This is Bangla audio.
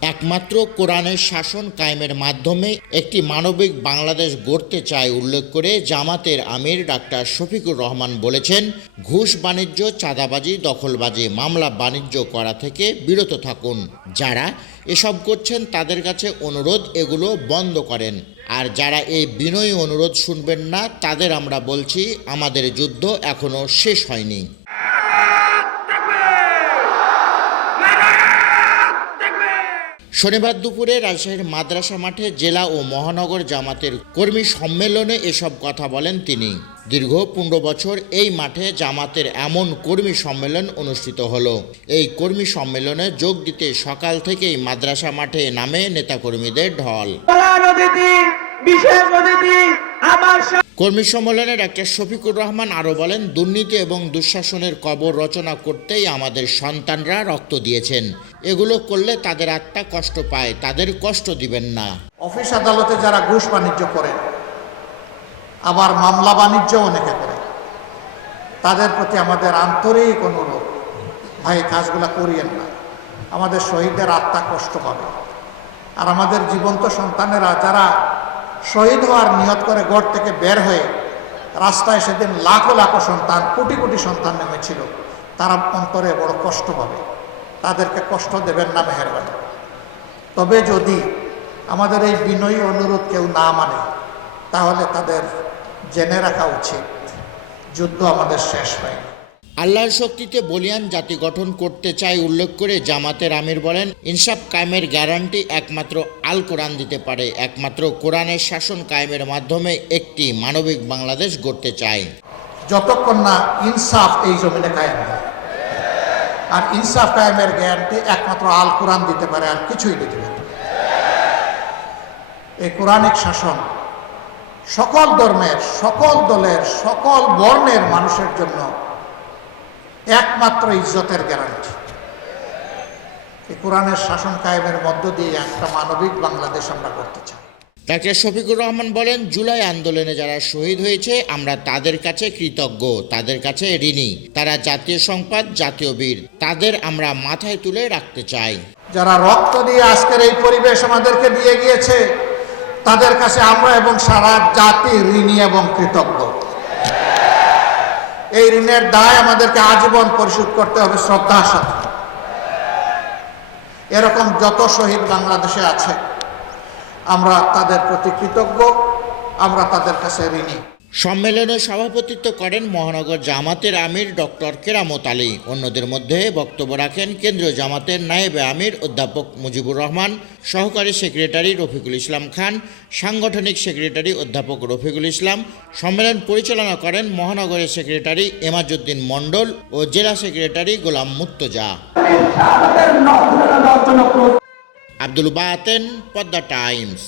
একমাত্র কোরআনের শাসন কায়েমের মাধ্যমে একটি মানবিক বাংলাদেশ গড়তে চায় উল্লেখ করে জামাতের আমির ডাক্তার শফিকুর রহমান বলেছেন, ঘুষ বাণিজ্য, চাঁদাবাজি, দখলবাজি, মামলা বাণিজ্য করা থেকে বিরত থাকুন। যারা এসব করছেন তাদের কাছে অনুরোধ, এগুলো বন্ধ করেন। আর যারা এই বিনয়ী অনুরোধ শুনবেন না, তাদের আমরা বলছি, আমাদের যুদ্ধ এখনও শেষ হয়নি। শনিবার দুপুরে রাজশাহীর মাদ্রাসা মাঠে জেলা ও মহানগর জামাতের কর্মী সম্মেলনে এসব কথা বলেন তিনি। দীর্ঘ পনেরো বছর এই মাঠে জামাতের এমন কর্মী সম্মেলন অনুষ্ঠিত হলো। এই কর্মী সম্মেলনে যোগ দিতে সকাল থেকেই মাদ্রাসা মাঠে নামে নেতাকর্মীদের ঢল। বিশেষ অতিথি, আমার কর্মী সম্মেলনে ডাক্তার শফিকুর রহমান আরও বলেন, দুর্নীতি এবং দুঃশাসনের কবর রচনা করতেই আমাদের সন্তানরা রক্ত দিয়েছেন। এগুলো করলে তাদের আত্মা কষ্ট পায়, তাদের কষ্ট দিবেন না। অফিস আদালতে যারা ঘুষ বাণিজ্য করে, আবার মামলা বাণিজ্য অনেকে করে, তাদের প্রতি আমাদের আন্তরিক অনুরোধ, ভাই কাজগুলা করিয়েন না। আমাদের শহীদদের আত্মা কষ্ট পাবে। আর আমাদের জীবন্ত সন্তানেরা, যারা শহীদ হওয়ার নিয়ত করে গড় থেকে বের হয়ে রাস্তায় সেদিন লাখো লাখো সন্তান, কোটি কোটি সন্তান নেমেছিল। তারা অন্তরে বড় কষ্ট পাবে। তাদেরকে কষ্ট দেবেন না মেহরবানি। তবে যদি আমাদের এই বিনয়ী অনুরোধ কেউ না মানে তাহলে তাদের জেনে রাখা উচিত। যুদ্ধ আমাদের শেষ হয়নি। আল্লাহর শক্তিতে বলিয়ান জাতি গঠন করতে চাই উল্লেখ করে জামাতের আমির বলেন, ইনসাফ কায়েমের গ্যারান্টি একমাত্র আল কোরআন দিতে পারে, একমাত্র কোরআনের শাসন কায়েমের মাধ্যমে একটি মানবিক বাংলাদেশ গড়তে চাই যতক্ষণ না ইনসাফ এই জমিনে কায়েম হয় আর ইনসাফ কায়েমের গ্যারান্টি একমাত্র আল কোরআন দিতে পারে, আর কিছুই দিতে পারে। এই কোরআনিক শাসন সকল ধর্মের, সকল দলের, সকল বর্ণের মানুষের জন্য একমাত্র ইজ্জতের গ্যারান্টি কোরআনের শাসন কায়েমের মধ্য দিয়ে একটা মানবিক বাংলাদেশ আমরা করতে চাই। ডাক্তার শফিকুর রহমান বলেন জুলাই আন্দোলনে যারা শহীদ হয়েছে আমরা তাদের কাছে কৃতজ্ঞ তাদের কাছে ঋণী। তারা জাতীয় সংবাদ জাতীয় বীর তাদের আমরা মাথায় তুলে রাখতে চাই। যারা রক্ত দিয়ে আজকের এই পরিবেশ আমাদেরকে দিয়ে গিয়েছে তাদের কাছে আমরা এবং সারা জাতি ঋণী এবং কৃতজ্ঞ। এই ঋণের দায় আমাদেরকে আজীবন পরিশোধ করতে হবে, শ্রদ্ধার সাথে। এরকম যত শহীদ বাংলাদেশে আছে, আমরা তাদের প্রতি কৃতজ্ঞ, আমরা তাদের কাছে ঋণী। সম্মেলনে সভাপতিত্ব করেন মহানগর জামাতের আমির ডক্টর কেরামত আলী। অন্যদের মধ্যে বক্তব্য রাখেন কেন্দ্রীয় জামাতের নায়েবে আমির, অধ্যাপক মুজিবুর রহমান, সহকারী সেক্রেটারি রফিকুল ইসলাম খান, সাংগঠনিক সেক্রেটারি অধ্যাপক রফিকুল ইসলাম, সম্মেলন পরিচালনা করেন মহানগরের সেক্রেটারি এমাজউদ্দিন মণ্ডল ও জেলা সেক্রেটারি গোলাম মুত্তজা আব্দুল বাতেন, পদ্মা টাইমস।